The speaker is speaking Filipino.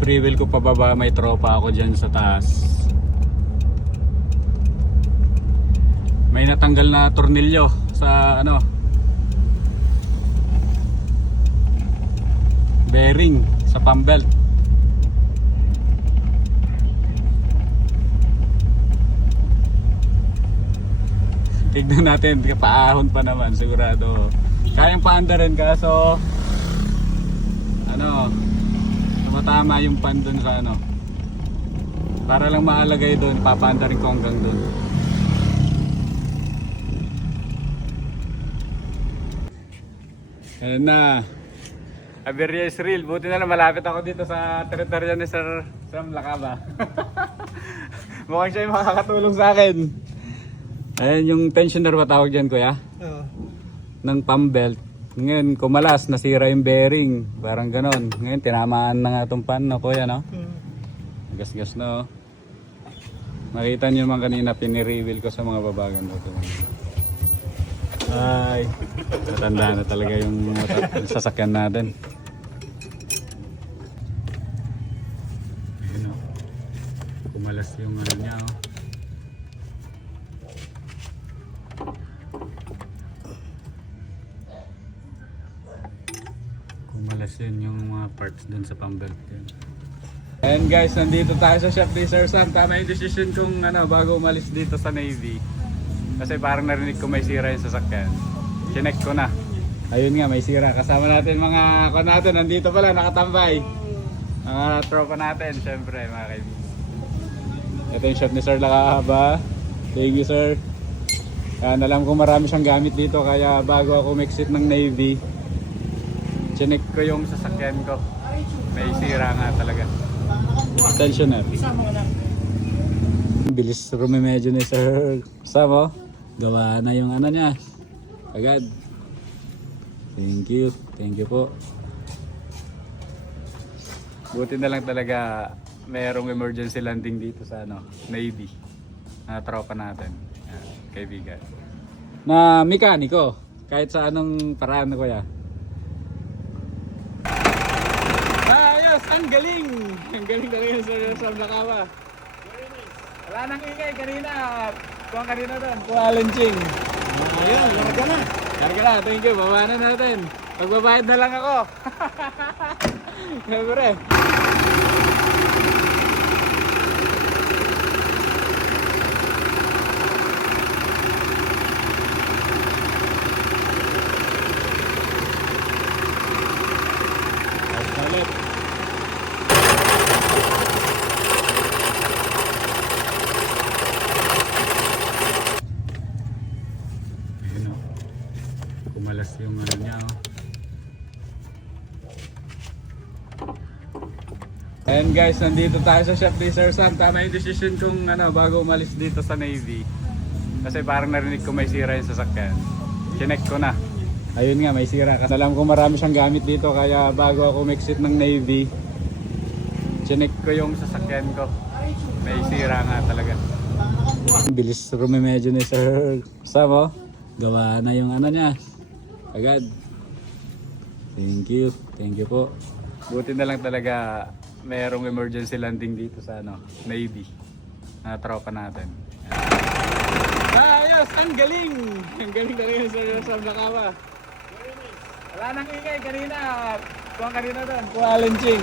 free wheel ko pababa, may tropa ako dyan sa taas. May natanggal na tornilyo sa ano, bearing sa pump belt. Tignan natin, paahon pa naman sigurado. Kayang paanda rin kaso ano, tumatama yung pan dun sa ano. Para lang maalagay dun, papaanda rin ko hanggang dun. Ayan na. Aberya is real. Buti na lang malapit ako dito sa teritoryo ni Sir Sam Lakaba. Mukhang siya yung makakatulong sa akin. Ayan yung tensioner ba tawag dyan, kuya? Oo. Ng pump belt. Ngayon kumalas, nasira yung bearing. Parang ganon. Ngayon tinamaan na nga itong pan, no, kuya, no? Gas-gas na, oh. Makita nyo naman kanina, piniriwil ko sa mga babagan dito. Ay, matanda na talaga yung sasakyan natin. Ayun, oh. Kumalas yung ano niya, oh. Kumalas yun yung mga parts dun sa pump belt yun. Ayan guys, nandito tayo sa shop ni Sir Sam. Tama yung decision kong ano, bago umalis dito sa Navy. Kasi parang narinig ko may sira yung sasakyan. Chinek ko na. Ayun nga, may sira. Kasama natin mga ako natin. Nandito pala, nakatambay. Mga tropa natin, syempre mga kaibigan. Ito yung shop ni Sir Lakaba. Thank you, sir. Alam ko marami siyang gamit dito. Kaya bago ako exit ng Navy, chinek ko yung sasakyan ko. May sira nga talaga. Tensioner. Bilis rumimedyo ni Sir Sam, oh. Gawa na yung ano niya agad. Thank you po. Buti na lang talaga mayroong emergency landing dito sa ano, Navy. Na tropa natin, kaibigan. Na mekaniko, kahit sa anong paraan, kuya. Ayos, ang galing! Ang galing talaga sa Sam Lakaba. Wala nang ingay kanina. Kuha kanina doon. Kuha launching. Ayun, larga na. Larga na. Thank you. Baba na natin. Magbabayad na lang ako. Siyempre. Ulit. Kumalas yung ano niya, oh. Ayan guys, nandito tayo sa shop ni Sir Sam. Tama yung decision kong ano, bago umalis dito sa Navy. Kasi parang narinig ko may sira yung sasakyan. Chinek ko na. Ayun nga, may sira. Kasi alam ko marami siyang gamit dito. Kaya bago ako exit ng Navy, chinek ko yung sasakyan ko. May sira nga talaga. Bilis rumimedyo ni Sir Sam, oh. Gawa na yung ano niya agad. Thank you po. Buti na lang talaga mayroong emergency landing dito sa ano, Navy. Na tropa natin. Ayos, ang galing! Ang galing talaga sa Sam Lakaba. Wala nang ingay kanina. Kuha kanina doon. Kuha launching.